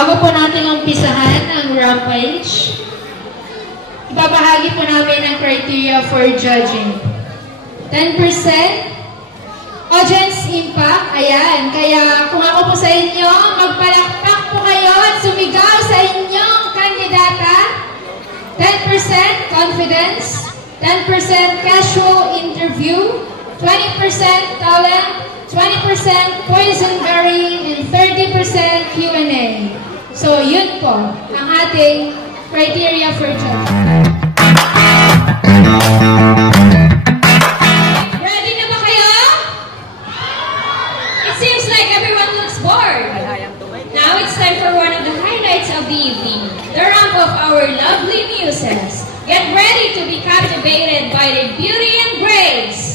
Bago po natin umpisahan ang rampage, ibabahagi po namin ang criteria for judging. 10% audience impact, ayan. Kaya kung ako po sa inyo, magpalakpak po kayo at sumigaw sa inyong kandidata. 10% confidence, 10% casual interview, 20% talent, 20% poison berry, and 30% Q&A. So, yun po ang ating criteria for judging. Ready na ba kayo? It seems like everyone looks bored. Now it's time for one of the highlights of the evening, the ramp of our lovely muses. Get ready to be captivated by their beauty and grace.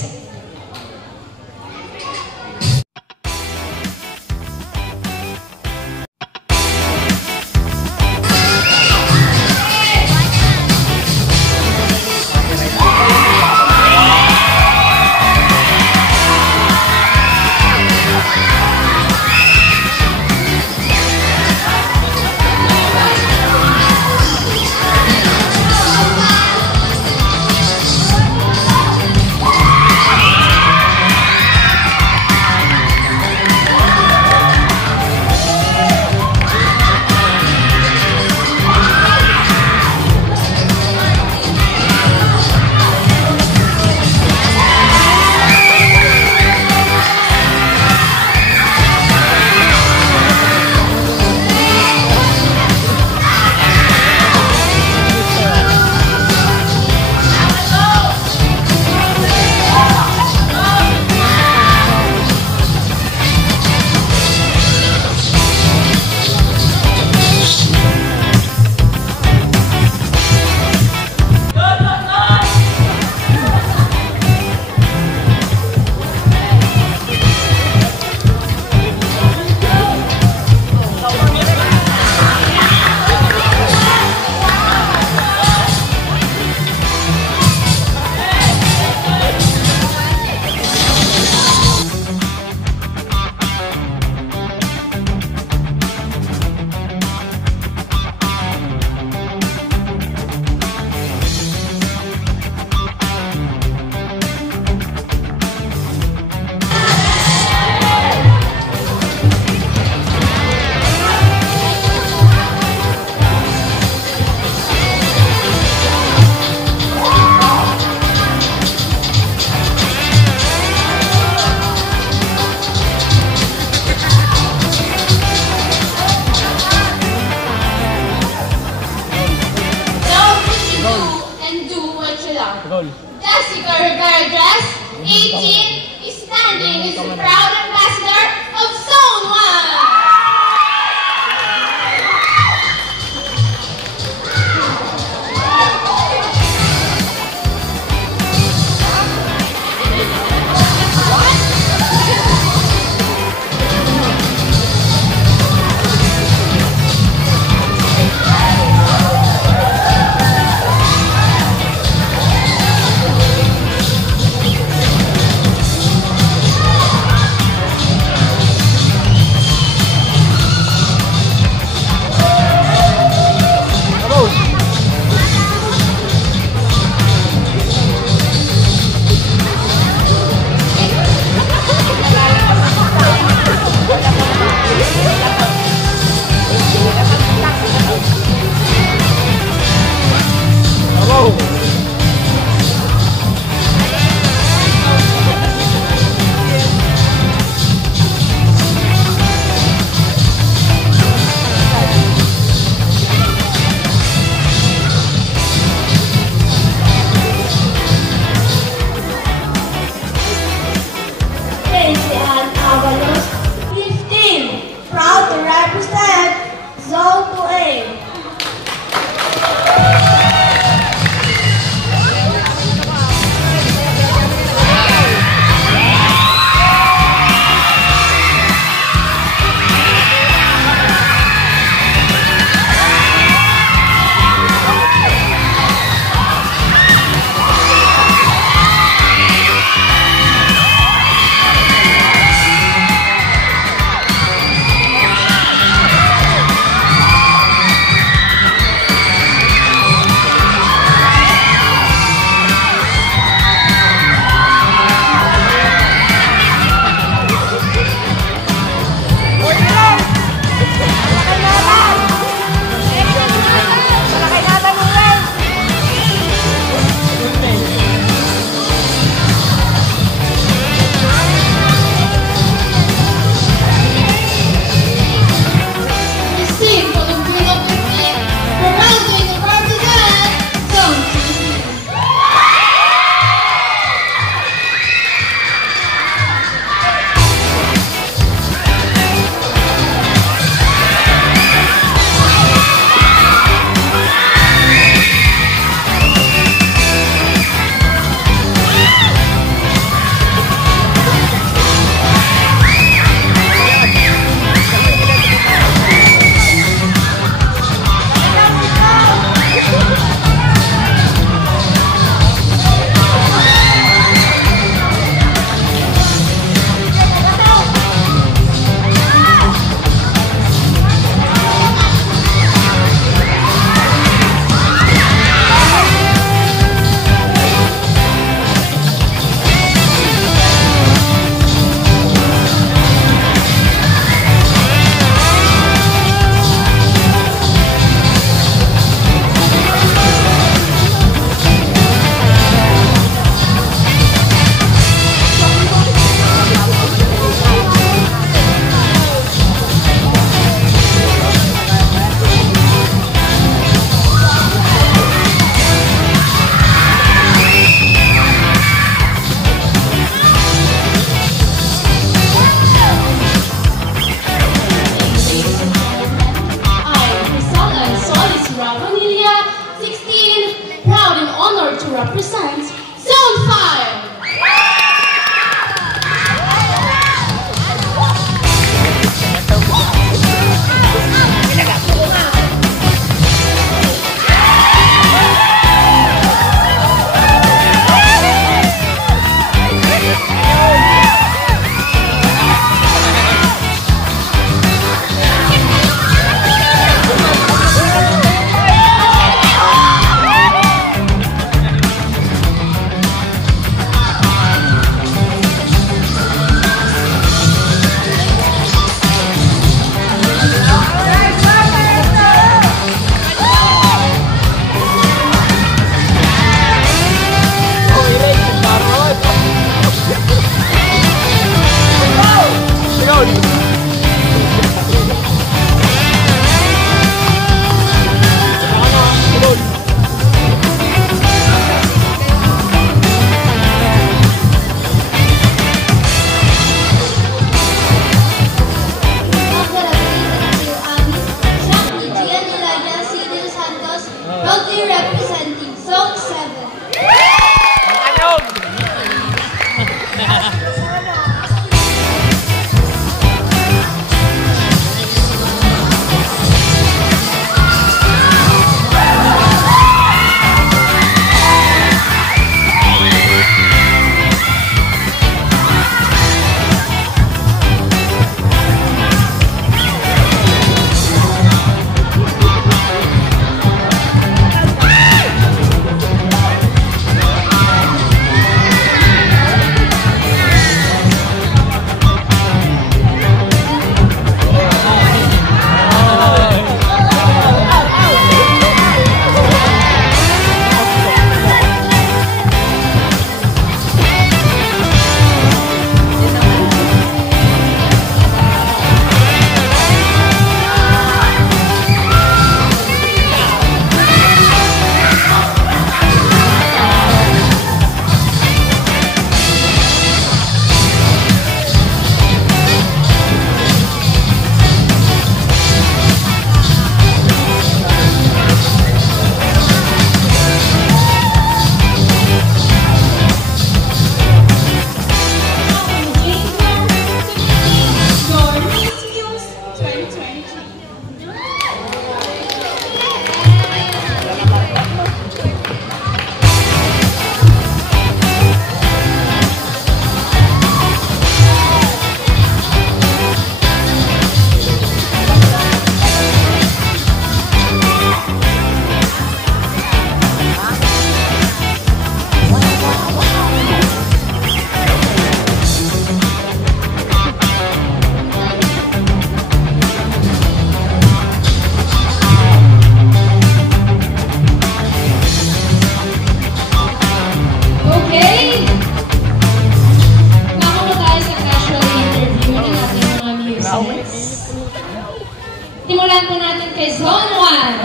Simulan po natin kay Zone 1.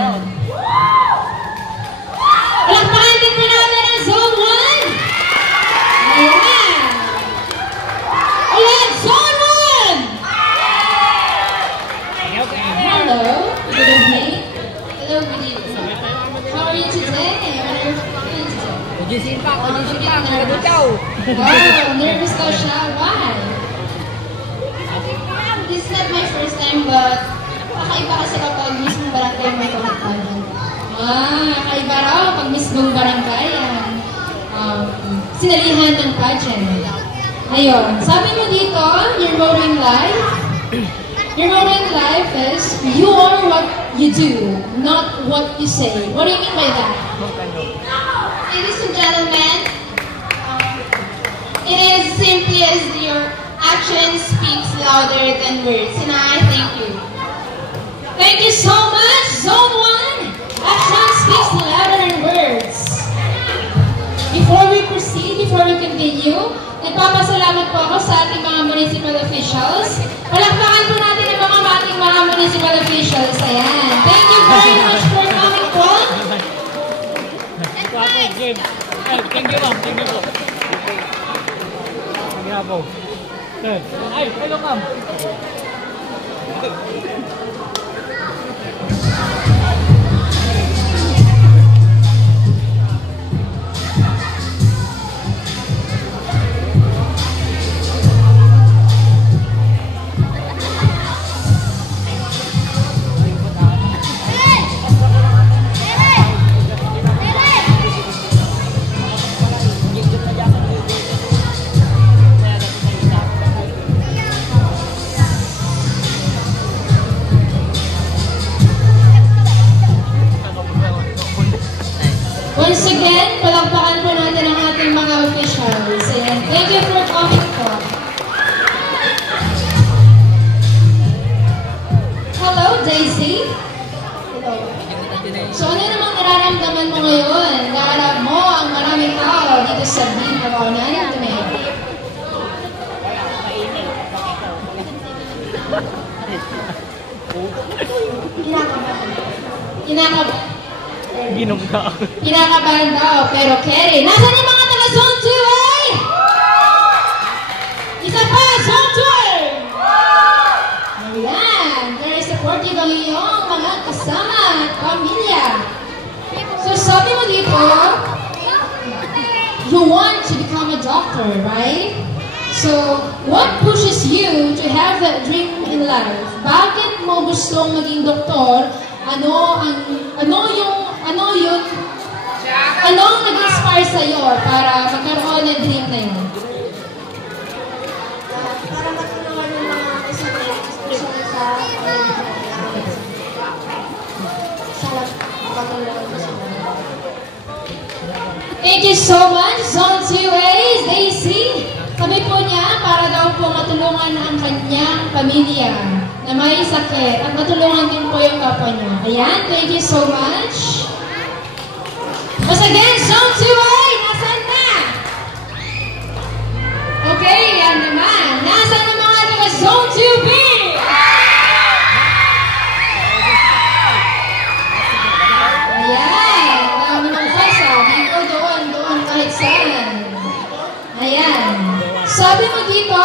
Palakpakan din po natin ang Zone 1. Ayan. Ulit, Zone 1. Hello. Good evening. Hello, good evening. How are you today? Audition pa, nagod daw. Wow, nervous daw siya. Why? This is not my first time, but kakaiba kasi kapag mismong barangay may pamatpalan. Kakaiba raw pag mismong barangay sinalihan ng pageant. Ayun, sabi mo dito, your motto in life, is, you are what you do, not what you say. What do you mean by that? Ladies and gentlemen, it is simply as your action speaks louder than words. And I thank you. Thank you so much, Zone 1. Action speaks louder than words. Before we proceed, before we continue, nagpapasalamat po ako sa ating mga municipal officials. Palakpakan po natin ang ating mga municipal officials. Ayan. Thank you very much for coming po. Thank you, ma'am. Thank you po. Thank you po. Ay, hello, ma'am. Once again, palakpakan po natin ang ating mga officials. And thank you for coming po. Hello, Daisy. Hello. So ano namang nararamdaman mo ngayon? Naharap mo ang maraming tao dito sa Bing Kabaonan. Kinakabahan daw, pero Kerry. Nasaan yung mga taga Zone 2A? Isa pa, Zone 2! Ayan, very supportive ang iyong mga kasama at pamilya. So sabi mo dito, you want to become a doctor, right? So, what pushes you to have that dream in life? Bakit mo gustong maging doktor? Ano ang nag-inspire sa'yo para magkaroon ng dream na yun? Para matulungan yung mga estudyante sa patulungan ko sila. Thank you so much, Zone 2A, Daisy. Sabi po niya, para daw po matulungan ang kanyang pamilya na may sakit at matulungan din po yung kapwa niya. Ayan, thank you so much. Once again, Zone 2A, nasaan na? Okay, yan naman. Nasaan ang mga taga Zone 2B? Ayan, dami ng fasa. Dito, doon, kahit saan. Ayan. Sabi mo dito,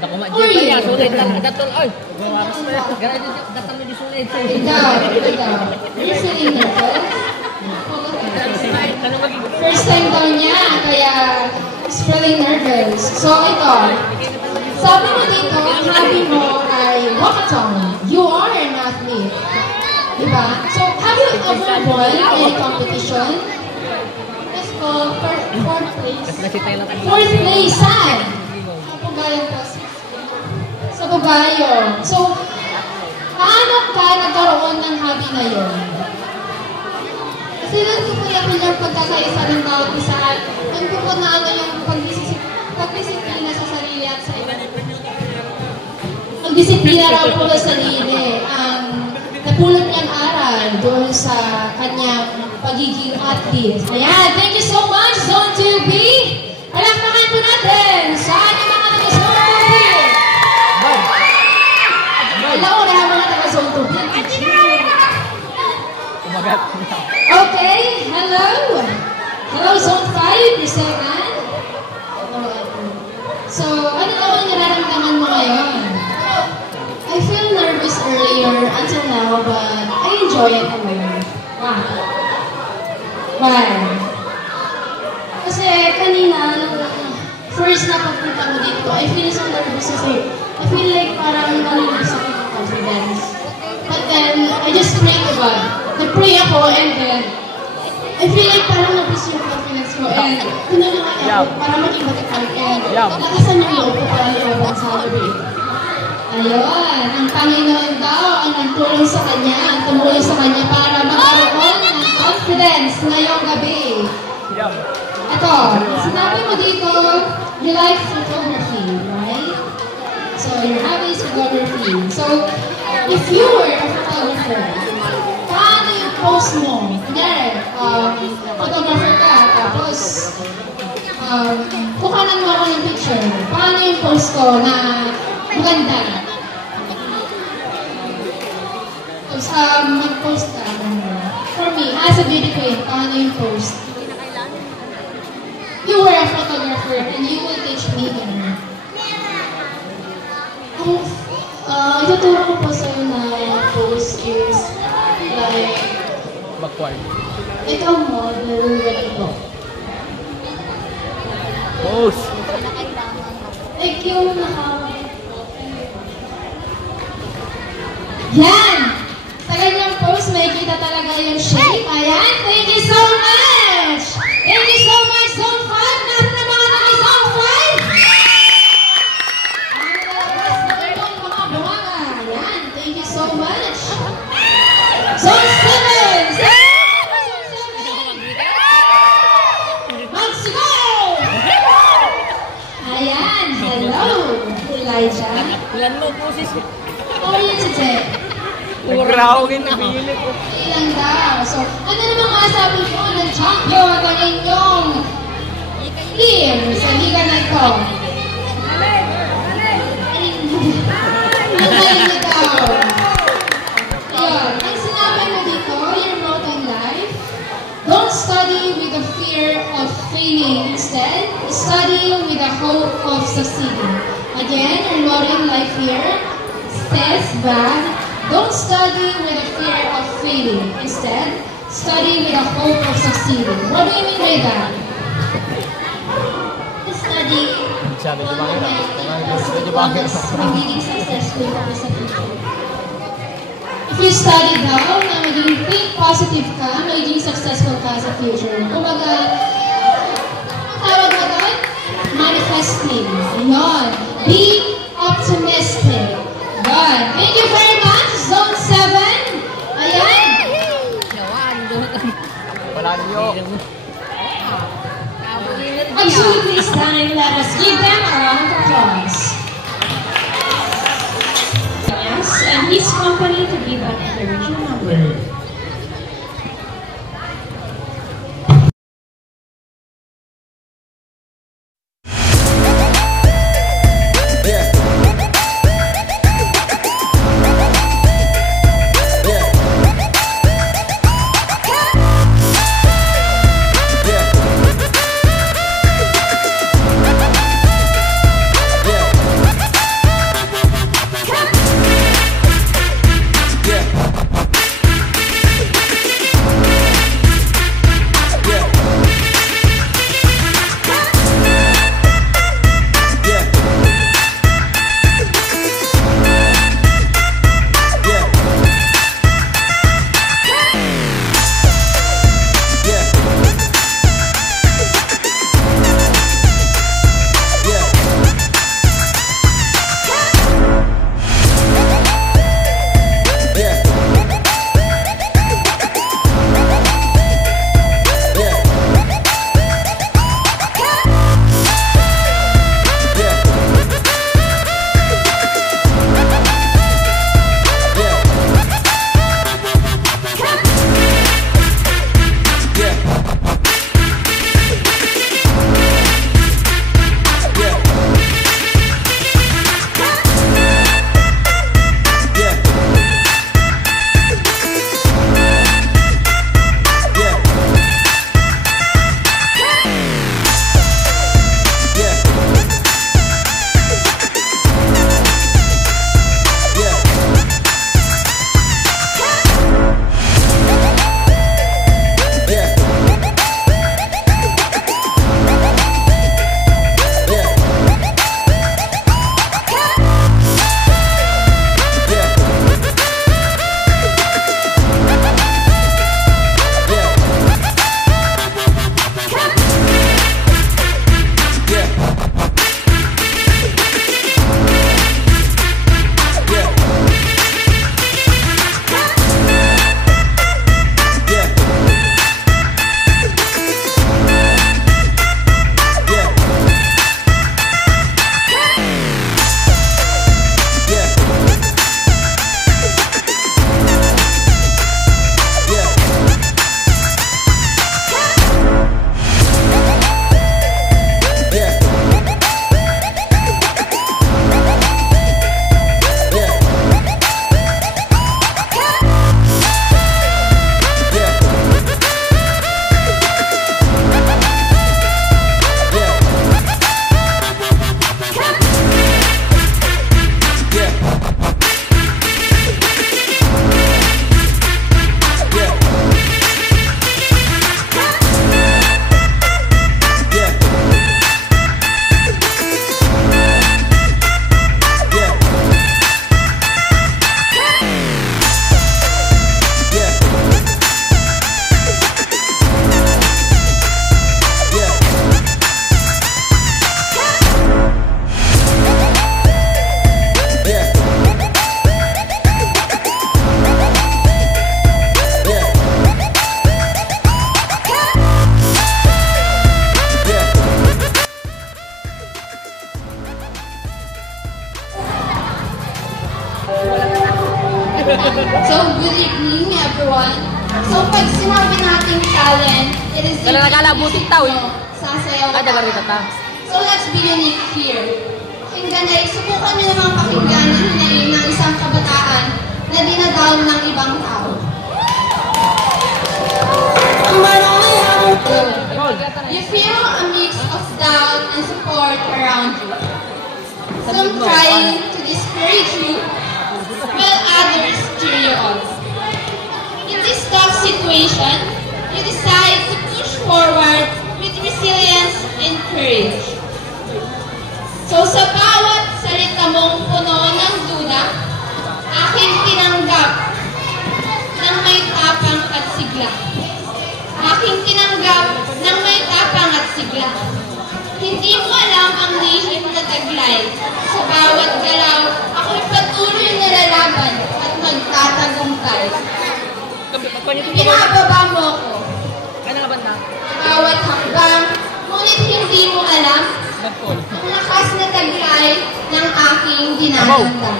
Who are you? Sulit lang. Datol, oy. Datol mo di sulit. Ikaw. You're feeling nervous? First time daw niya, kaya he's feeling nervous. So ito, sabi mo dito, ang hobby mo ay walkathon. You are an athlete. Diba? So, have you ever won any competition? Yes po, fourth place. Fourth place, saan? Pugayan po. Sa Bugayo. So, paano ka nagkaroon ng hobby na yun? Kasi lang po yung pagkakaisa ng bawat isa. Ang po na yung pagdisiplina sa sarili at sa iba. Magdisiplina raw po sa sarili. Napulot niyang aral doon sa kanyang pagiging athlete. Ayan, thank you so much, Zone 2B. Palakpakan po natin sa ating mga taga-Zone 2B. now, but I enjoy it naman. Wow. Why? Kasi kanina, nung first na pagpunta ko dito, I feel so nervous kasi I feel like parang nalilisa ko ng confidence. But then, I just pray to God. Nag-pray ako and then, I feel like parang nabis yung confidence ko and tinulungan ako para maging matikal and lakasan yung loob ko para iwaban sa Halloween. Ayun, ang Panginoon daw ang nagtulong sa kanya, ang tumulong sa kanya para magkaroon ng confidence ngayong gabi. Ito, sinabi mo dito, you like photography, right? So, your hobby is photography. So, if you were a photographer, paano yung post mo? Kunyari, photographer ka, tapos, kukanan mo ako ng picture. Paano yung post ko na maganda? Tapos, mag-post ka. For me, as a beauty queen, paano yung post? You were a photographer and you will teach me ganun. Ituturo ko po sa'yo na post is like backward. Ikaw model, ganito. Pose. Like yung Yan! Sa ganyang pose, makikita talaga yung shape. Ayan, thank you so much! Thank you so much, Zone 5! Natin na mga naka-Zone 5! Thank you so much. Zone 7! Zone 7! Let's go! Ayan, hello, Elijah. Ilan mo poses? How are you today? Nagrawagin na pilit ko. Ilang daw. So, ano naman masasabi ko ng champion ng inyong team sa liga na ito? Ang galing niyo daw. Ayun. Ang sinabi mo dito, your motto in life, don't study with the fear of failing. Instead, study with the hope of succeeding. Again, your motto in life here says that don't study with the fear of failing. Instead, study with the hope of succeeding. What do you mean by that? Study magiging successful ka sa future. If you study daw na magiging think positive ka, magiging successful ka sa future. Kumbaga, tawag mo doon? Manifesting. Ayun. Be optimistic. Good. Thank you very much, Zone 7. Ayan. Wala niyo. Absolutely stunning. Let us give them a round of applause. Yes, and his company to give an encouraging number. So, good evening everyone. So, pag sinabi nating talent, it is Kala nagalabutik tao eh. sasayaw Ada ba rito ta? So, let's be unique here. Pakinggan ay, subukan nyo namang pakinggan ang hinaing ng isang kabataan na dinadown ng ibang tao. You feel a mix of doubt and support around you. Some trying to discourage you, while others cheer you on. In this tough situation, you decide to push forward with resilience and courage. So sa bawat salita mong puno ng duda, aking tinanggap ng may tapang at sigla. Aking tinanggap ng may tapang at sigla. Hindi mo alam ang lihim na taglay. Sa bawat galaw, ako'y patuloy na lalaban at magtatagumpay. Pinababa mo ako. Bawat hakbang, ngunit hindi mo alam ang lakas na taglay ng aking dinadamdam.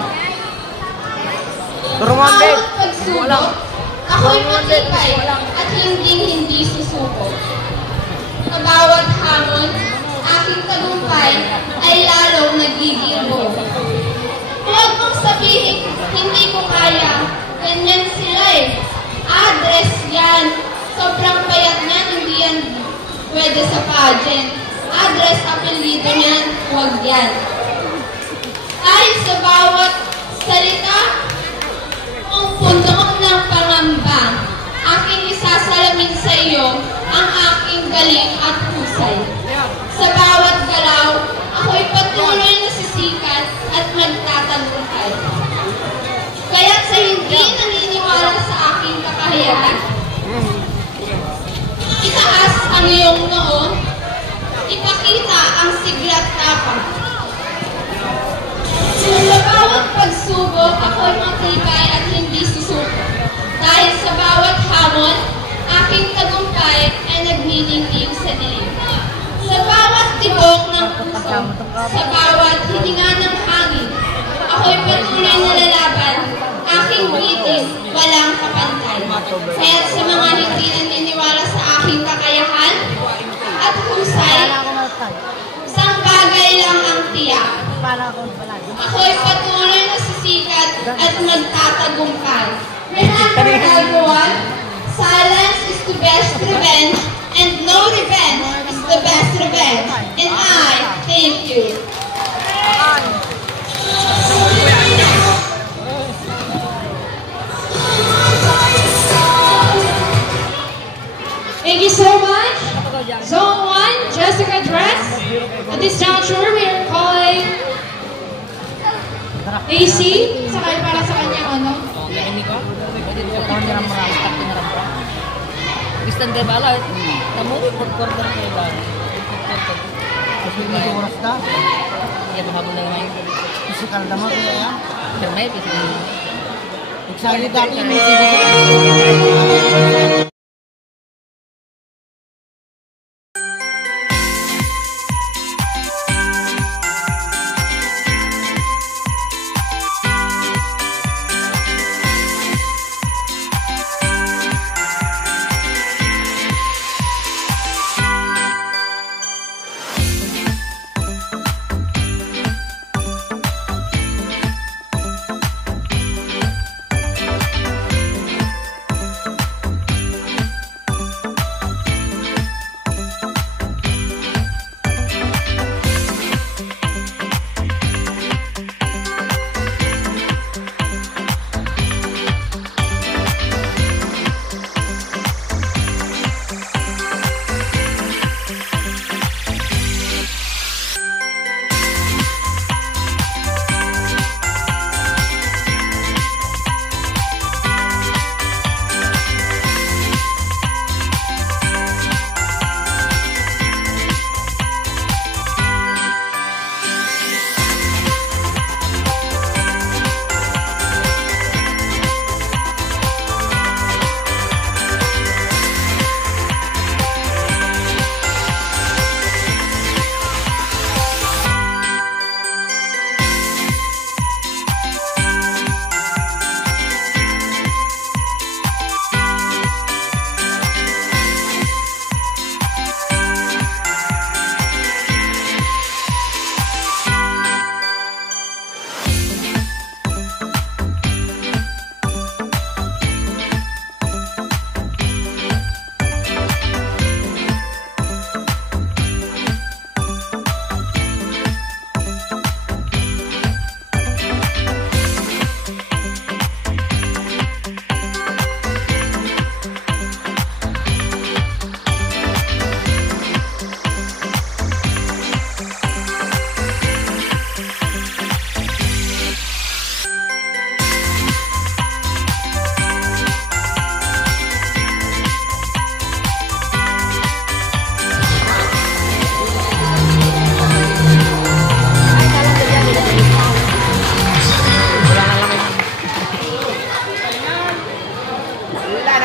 Bawat pagsubok, ako'y matibay at hindi susuko. Sa bawat hamon, aking tagumpay ay lalong nagigilbo. Huwag mong sabihin, hindi ko kaya, ganyan sila eh. Address yan. Sobrang payat niyan, hindi yan pwede sa pageant. Address, apelido niyan, huwag yan. Dahil sa bawat salita, kung puno ng pangamba, aking isasalamin sa iyo ang aking galing at husay. Sa bawat galaw, ako'y patuloy na sisikat at magtatagumpay. Kaya't sa hindi naniniwala sa aking kakayahan, itaas ang iyong noo, ipakita ang siglat tapang. Sa bawat pagsubok, ako'y matibay at hindi susuko. Dahil sa bawat hamon, aking tagumpay ay nagniningning sa dilim. Sa bawat tibok ng puso, sa bawat hininga ng hangin, ako'y patuloy na lalaban, aking bitin, walang kapantay. Kaya't sa mga hindi naniniwala sa aking kakayahan at husay, isang bagay lang ang tiyak. Ako'y patuloy na sisikat at magtatagumpay. Remember everyone, silence is the best revenge and no revenge is the best revenge. And I thank you. Thank you so much. Zone 1, Jessica Dress. At this juncture, we are calling AC. Sakay para sa kanyang ano. Istan de bala. Kamu report quarter ke bala. Kasi medyo oras na. Ya mahabol na ngayon. Physical naman kaya yan. Permay physical. Excited dati may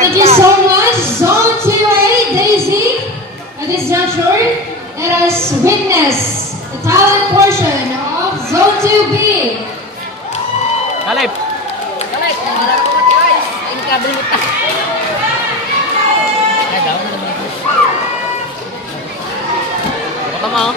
Thank you so much, Zone 2A, Daisy. At this juncture, let us witness the talent portion of Zone 2B. Kalip! Kalip! Nagdala ko mati guys! Ini kabel muta. Ay, daw na naman ito. Baka mo.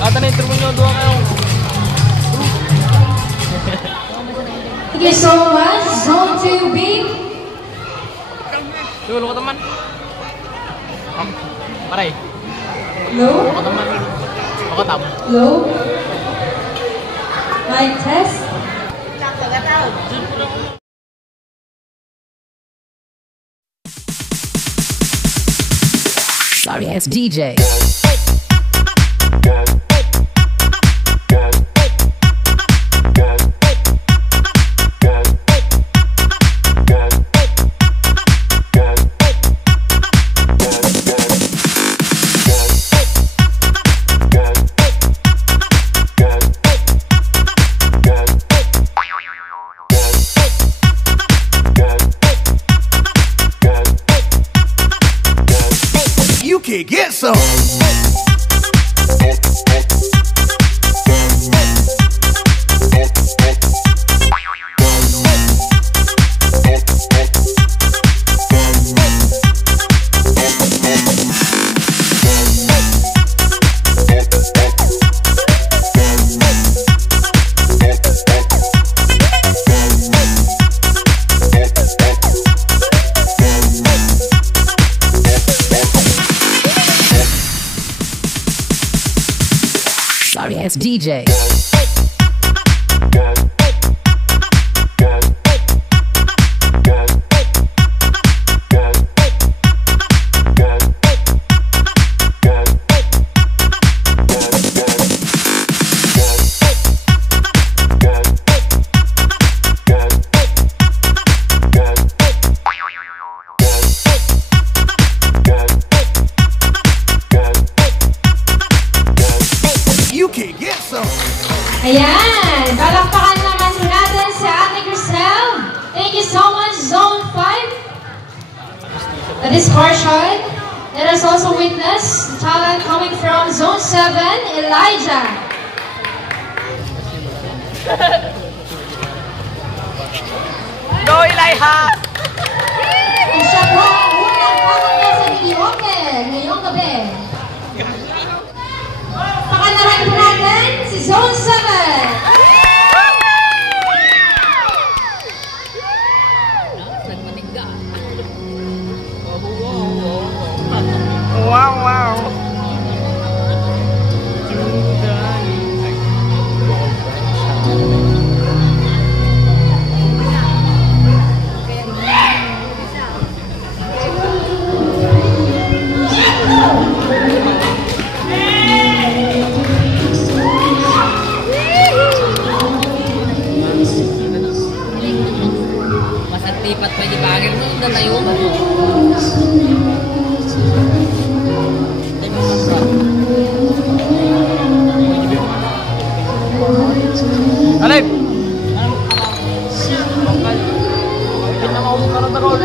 Ata na interview nyo, doon kayo. Thank you so much, Zone 2B. Coba lo teman. Maray. Low, Lo teman. Ako tam. low. Mic test. Sorry ass DJ. You can get some. Sorry ass DJ. You can get some. Ayan, palakpakan naman po natin si Ate Cristel. Thank you so much, Zone 5. That is partial. Let us also witness the talent coming from Zone 7, Elijah. Go Ilaiha! At siya po ang unang kakanta sa videoke ngayong gabi. Pakanaran po natin si Zone 7. Wow, wow. Masa tipat pa di bagay mo na tayo. Alip! Pinaka-ukarot-karot.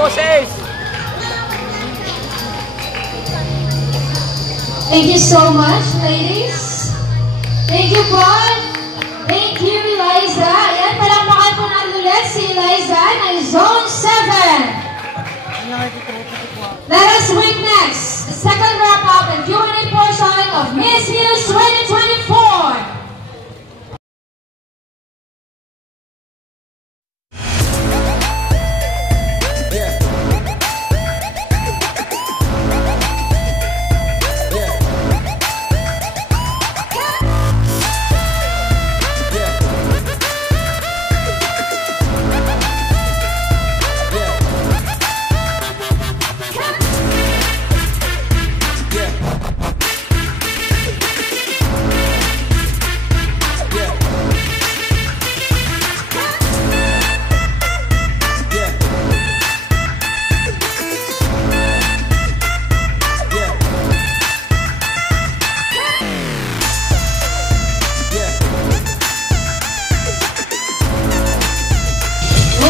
boses! Thank you so much, ladies. Thank you, Paul. Thank you, Eliza. Yan, palakpakan po natin ulit si Eliza ng Zone 7. Let us witness the second wrap-up and Q&A portion of Miss News 2024.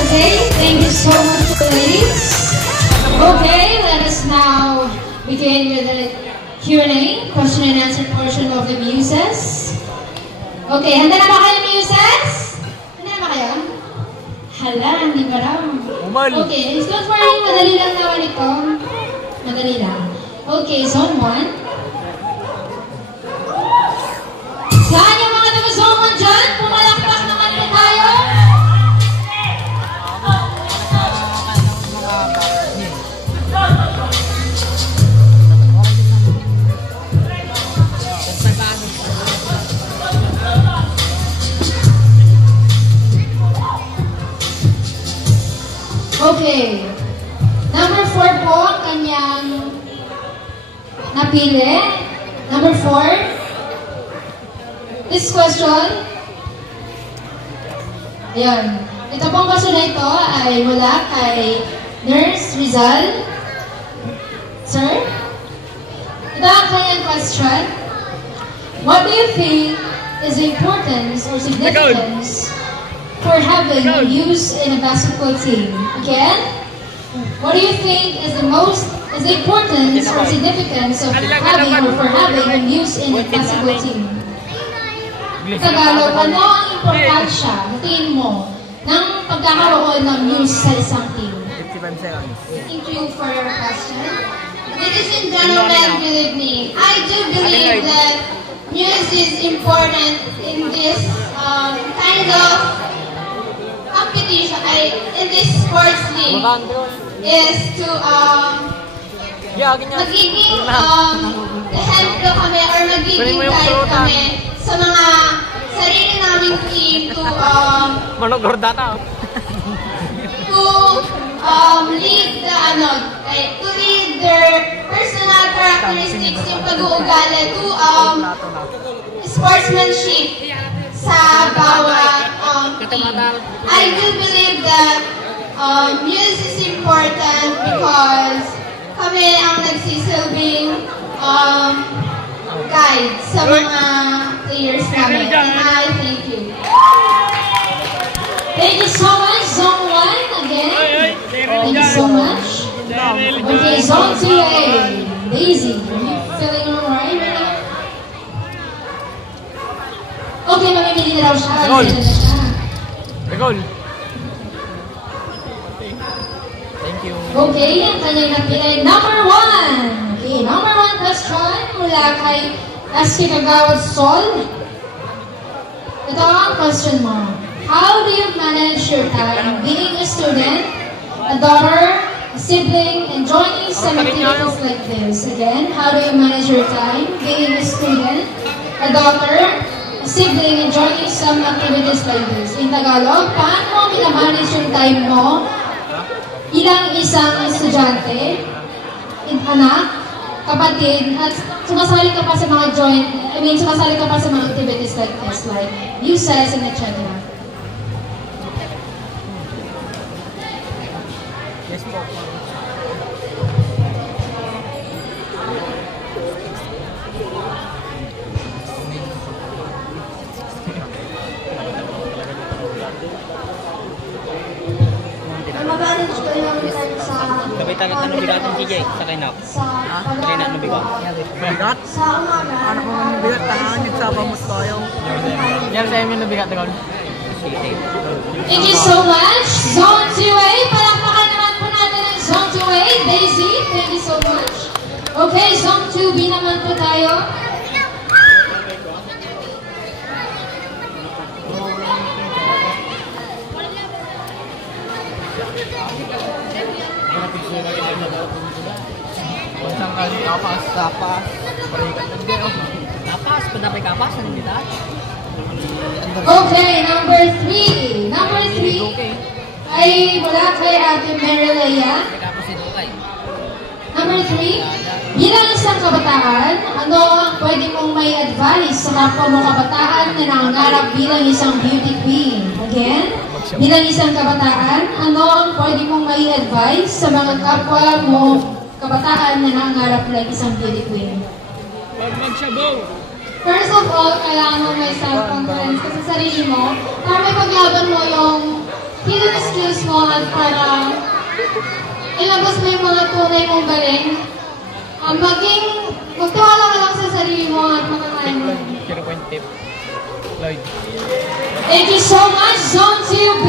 Okay, thank you so much, ladies. Okay, let us now begin with the Q&A, question and answer portion of the Muses. Okay, handa na ba kayo, Muses? Handa na ba kayo? Hala, hindi pa raw. Okay, don't worry, madali lang naman ito. Madali lang. Okay, Zone 1. Saan yung mga taga-Zone 1 dyan? Pumalakpak naman po tayo. Okay. Number 4 po, kanyang napili. Number 4. This question. Ayan. Ito pong question na ito ay mula kay Nurse Rizal. Sir? Ito ang kanyang question. What do you think is the importance or significance for having use in a basketball team? Again, what do you think is the importance or significance of having or for having a use in a basketball team? Tagalog, ano ang importansya, tingin mo, ng pagkakaroon ng use sa isang team? Thank you for your question. Ladies and gentlemen, good evening. I do believe that news is important in this kind of competition, in this sports league, is to magiging ehemplo kami or magiging guide kami sa mga sarili naming team to lead to lead their personal characteristics, yung pag-uugali, to sportsmanship sa bawat team. I do believe that news is important because kami ang nagsisilbing guide sa mga players namin. And I thank you. Thank you so much, Zone 1, again. Thank you so much. Okay, Zone 2A. Daisy, are you feeling alright right now? Okay, mamimili na daw siya. Regol. Thank you. Okay, ang kanyang napili. Number 1. Okay, number 1 question mula kay Ashley Kagawad Sol. Ito ang question mo. How do you manage your time being a student, a daughter, a sibling, and joining some activities like this? Again, how do you manage your time being a student, a daughter, a sibling, and joining some activities like this? In Tagalog, paano mo minamanage yung time mo bilang isang estudyante, anak, kapatid, at sumasali ka pa sa mga sumasali ka pa sa mga activities like this, like muses and etc. Yes po. Mamanage ko yung time sa Ano bigat ng CJ sa kainak? Kainak na bigat. Bigat? Anak mo man bigat, tangan yung saba mo tayo. Yan sa inyo na bigat na gawin. Thank you so much. Zone 2A, palakpakan naman po natin ang Zone 2A. Daisy, thank you so much. Okay, Zone 2B naman po tayo. Isang kapas. Tapas. Parikat lang din. Kapas, padapay kapas. Ano kita? Okay, number 3. Number 3 ay mula kay Ate Merilea. Kapas ito kay. Number 3, bilang isang kabataan, ano ang pwede mong may advice sa kapwa mo kabataan na nangangarap bilang isang beauty queen? Again, bilang isang kabataan, ano ang pwede mong may advice sa mga kapwa mo kabataan na nangangarap bilang isang beauty queen? First of all, kailangan mo may self-confidence kasi sa sarili mo para may paglaban mo yung hidden skills mo at para ilabas mo yung mga tunay mong galing. Magtiwala ka lang sa sarili mo at makakain mo. 0.5 tip. Lloyd. Thank you so much, Zone 2B.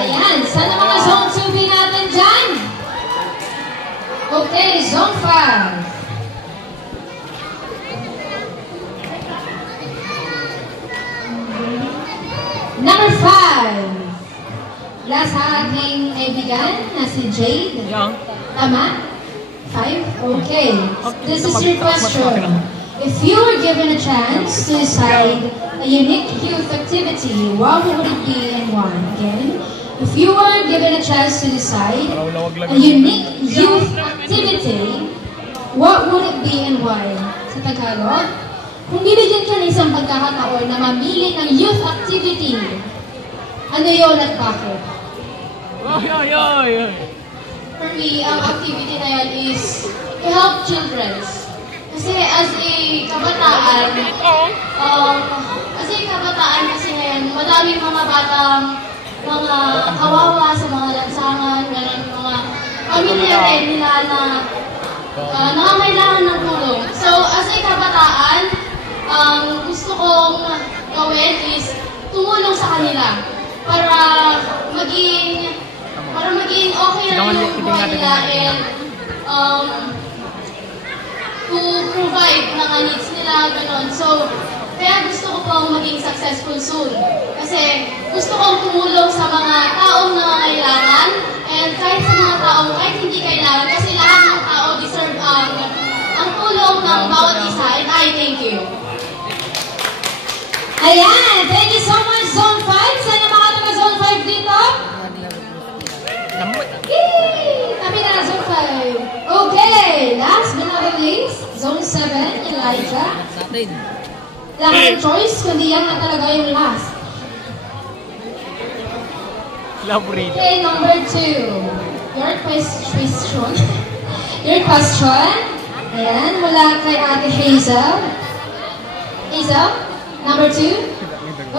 Ayan, sana mga Zone 2B natin dyan. Okay, Zone 5. Number 5. Last sa ating kaibigan na si Jade. Yang. Tama? 5? Okay. This is your question. If you were given a chance to decide a unique youth activity, what would it be and why? Again, if you were given a chance to decide a unique youth activity, what would it be and why? Sa Tagalog, kung bibigyan ka ng isang pagkakataon na mamili ng youth activity, ano yun at bakit? For me, ang activity na yan is to help children. Kasi as a kabataan kasi ngayon, madaming mga batang mga kawawa sa mga lansangan, ganun, mga pamilya rin nila na nangangailangan ng tulong. So, as a kabataan, gusto kong gawin is tumulong sa kanila para maging okay na yung buhay nila and to provide mga needs nila, gano'n. So, kaya gusto ko pong maging successful soon. Kasi gusto kong tumulong sa mga taong nangangailangan and kahit sa mga taong kahit hindi kailangan kasi lahat ng tao deserve ang tulong ng bawat isa and I thank you. Ayan! Thank you so much, Zone 5. Sana mga taga Zone 5 dito. Yay! Kami na, Zone 5. Okay, last but not least, Zone 7, Elijah. Natin. Wala kang choice, kundi yan na talaga yung last. Elaborate. Okay, number 2. Your question. Your question. Ayan, mula kay Ate Hazel. Hazel, number 2.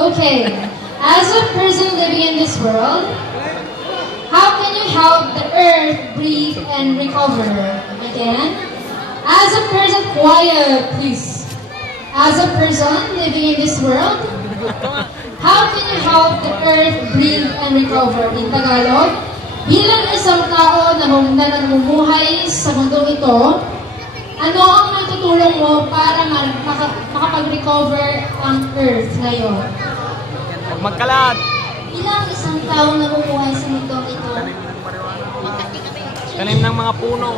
Okay. As a person living in this world, how can you help the earth breathe and recover? Again, as a person, quiet, please. As a person living in this world, how can you help the earth breathe and recover? In Tagalog, bilang isang tao na namumuhay sa mundong ito, ano ang matutulong mo para makapag-recover ang earth ngayon? Magkalat. Bilang isang tao na bumuhay sa mundong ito, Tanim ng mga puno.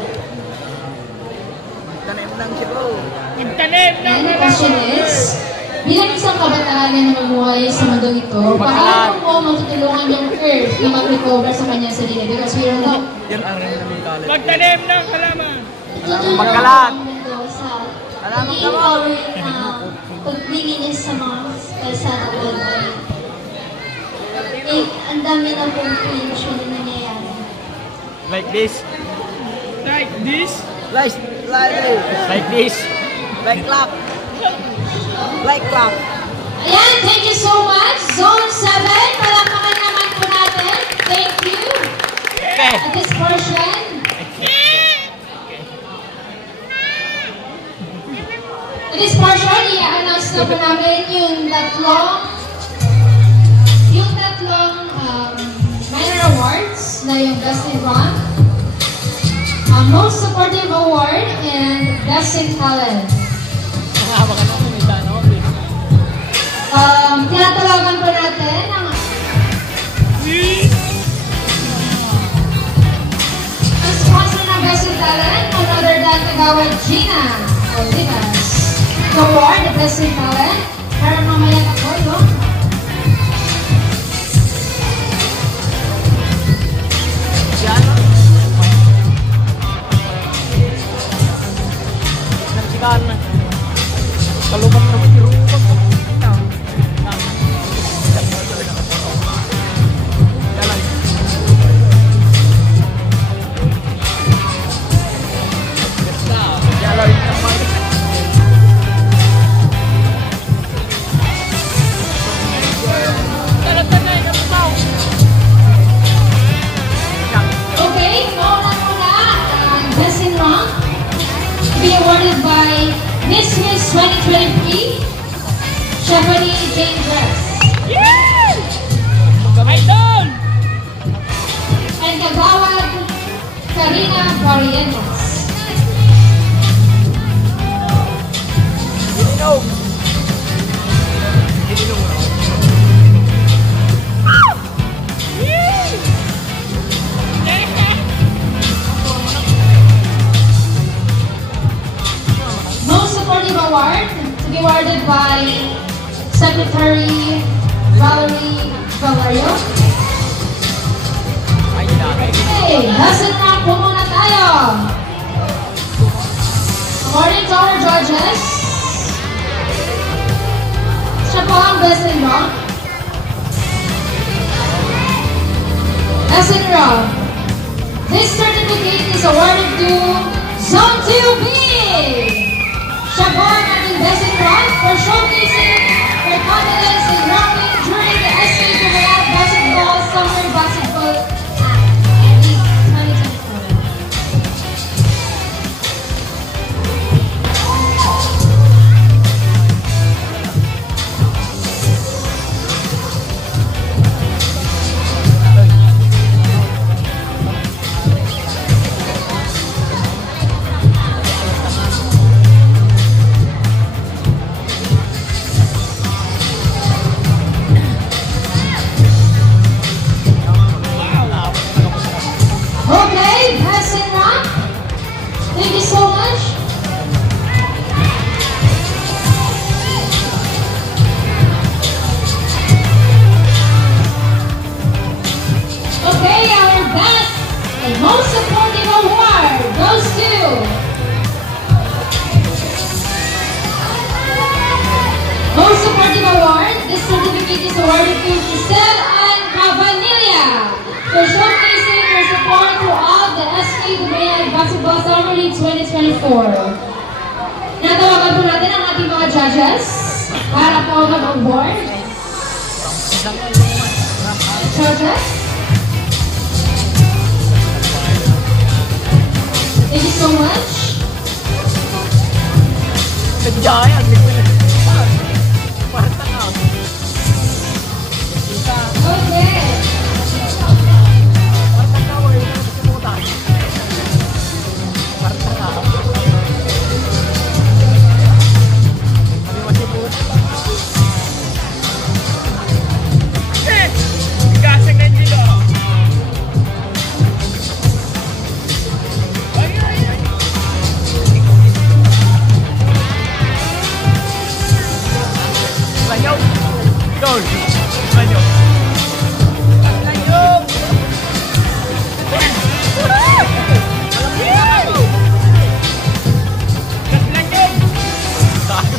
Tanim lang siguro. And the question is, bilang isang kabataan na namumuhay sa mundong ito, paano mo matutulungan yung earth na mag-recover sa kanyang sarili? Because we don't know. Magtanim ng halaman. itutulong Magkalat. ang mundo sa Alam mo paglinis sa mga kalsada worldwide. Eh, ang dami na pong pollution na nangyayari. Like this. Like this. Like this. Like clap. Like clap. Ayan, thank you so much. Zone 7, palakpakan naman po natin. Thank you. Okay. At this portion, this portion, i-announce na po namin yung tatlong minor awards na yung Best in Run, Most Supportive Award, and Best in Talent. Tinatawagan po natin ang sponsor ng Best in Talent, none other than Kagawad Gina Olivas. The award, the Best in Talent, para mamaya na po, no? Kalumat naman yung rupag. Okay, mauna muna ang Best in Run to be awarded by Miss 2023, Stephanie Jane Dress. Idol! And Kagawad Karina Barrientos. Most Supportive Award to be awarded by Secretary Valerie Valerio. Okay, lesson round po muna tayo. According to our judges, siya po ang Best in Rock. Best in Rock. This certificate is awarded to Zone 2B. Siya po ang ating Best in Rock for showcasing their confidence in rocking during the SK Kumayat Basketball Summer Basketball Act 2024. Okay, Best in Rock. Thank you so much. Okay, our Best and Most Supportive Award goes to Most Supportive Award. This certificate is awarded to Giselle Ann Cavanilla for showcasing her support throughout the SK Dumayan Basketball Summer League 2024. Natawagan po natin ang ating mga judges para po mag-award. Judges? Thank you so much. Giant! Okay.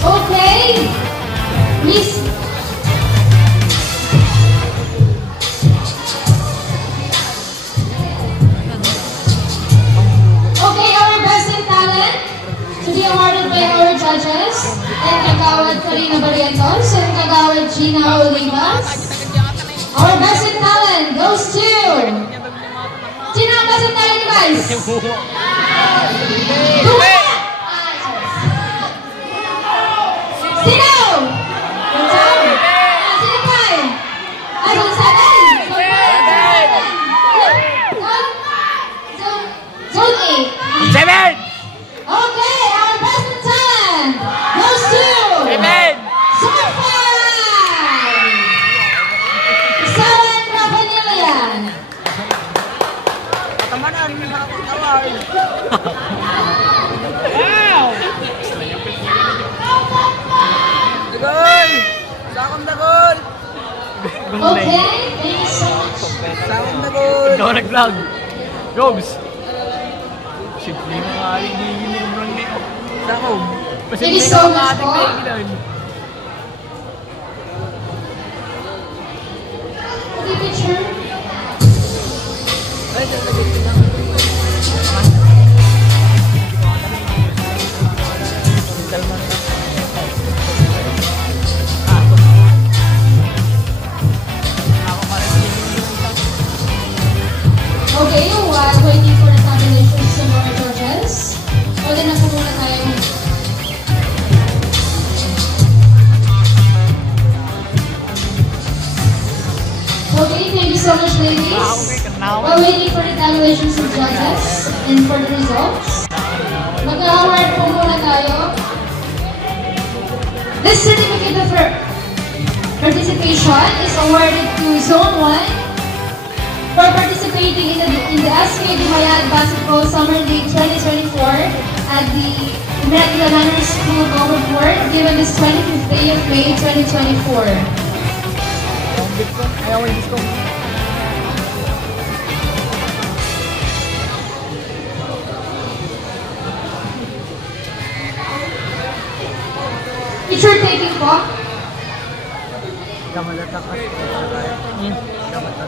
Okay. Please. Okay, our Best in Talent to be awarded by our judges and Kagawad Karina Barrientos and Kagawad Gina Olivas. Our Best in Talent goes to... Sino ang Best in Talent, guys? Dumayan! Sino? Zone 7. Sino pa? Zone 7. Zone 8. 7! Okay, our best in talent goes to 7! Zone 5. Isawan Rapanilian. Tamanan, may harapang tawag. Wow! Dagol! Sakong dagol! Okay, thank you so much. Sakong dagol! Ikaw nag-vlog. Robes! Simple mo nga rin gigilin mo lang nito. Sakong! Thank you so much po. Okay, picture. Ay, talagang lang. Okay, while waiting for the tabulations of our judges, pwede na po muna tayo. Okay, thank you so much, ladies. While waiting for the tabulations of judges and for the results, mag-award po muna tayo. This certificate of participation is awarded to Zone 1 for participating in the SK Dimayad Basketball Summer League 2024 at the American Elementary School Gold Board given this 25th day of May 2024. Picture taking po.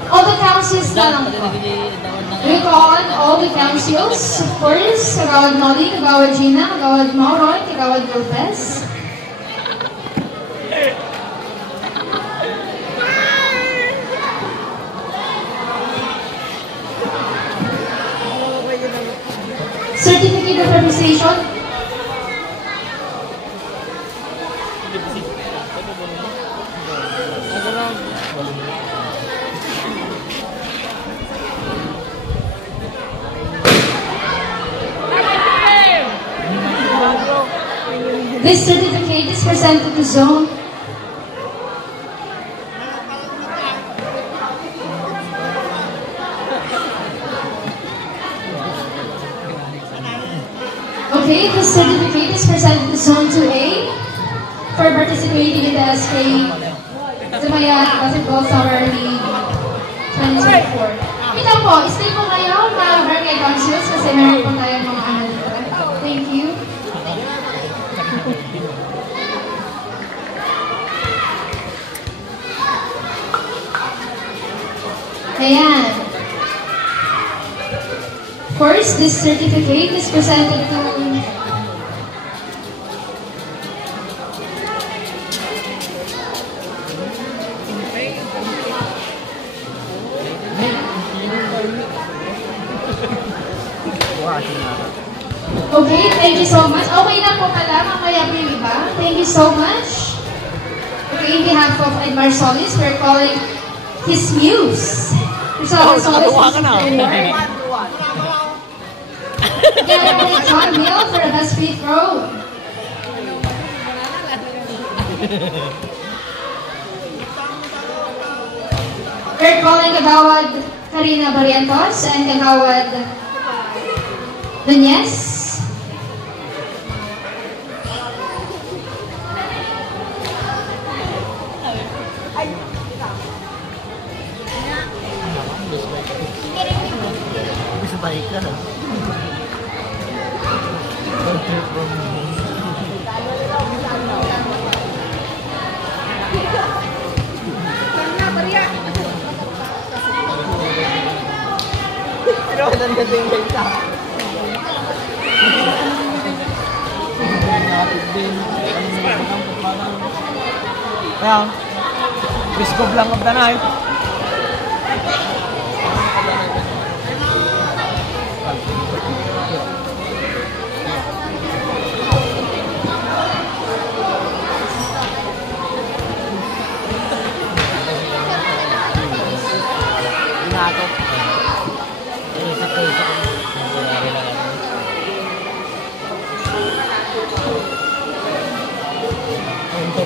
All the councils na lang po. We call on all the councils, of course, Kagawad Molly, Kagawad Gina, Kagawad Mauroy, Kagawad Lopez. Certificate of Appreciation. This certificate is presented to Zone. Okay, this certificate is presented to Zone 2A for participating in the SK Dimayad Basketball Summer League 2024. Ito po, stay po kayo mga barangay councils kasi meron po tayong mga ano dito. Thank you. Ayan. Of course, this certificate is presented to Okay, thank you so much. Okay na po pala, mamaya po yung iba. Thank you so much. Okay, in behalf of Edmar Solis, we're calling his muse. Solis is John Mill for the best free throw. We're calling Kagawad Karina Barrientos and Kagawad Nunez. Ayan, Bisco Blanc of the night.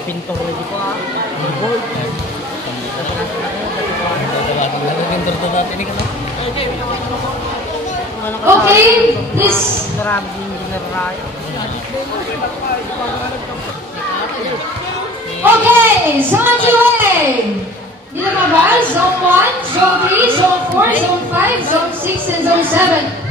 pintor na di pa. Board. Pintor to dati ni kana. Okay, please. Okay, zone 2A. Dito ka ba? Zone 1, Zone 3, Zone 4, Zone 5, Zone 6, and Zone 7.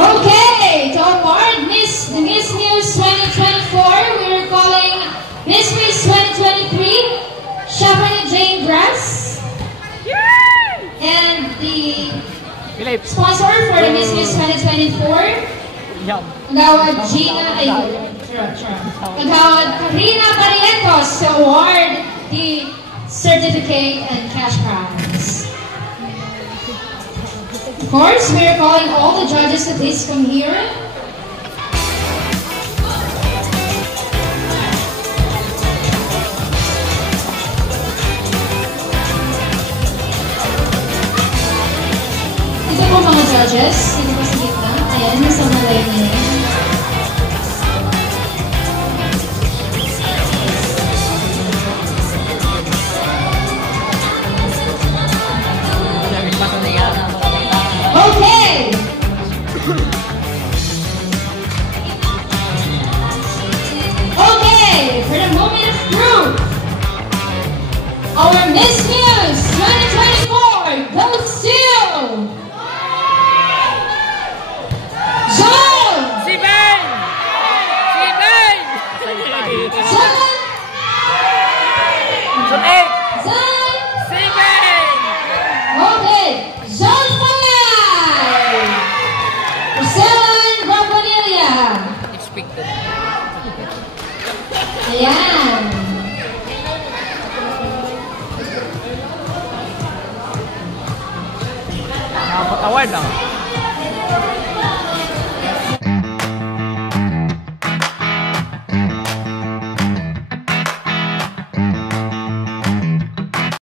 Okay, to award Miss News 2024, we're calling Miss News 2023, Shabana Jane Brass. And the sponsor for the Miss News 2024, Gawad Karina Barrientos to award the certificate and cash prize. Of course, we are calling all the judges to please come here. Ito po mga judges, dito po sa gitna. Ayan, nasa malay niya. Okay! Okay, for the moment of truth, our Miss News 2024 goes to Zone! Siben! Zone! Zone 8! Zone! Siben! Okay, Zone 5! Marcelan Barbanilla. Expected. Ayan. Nakapatawad ah.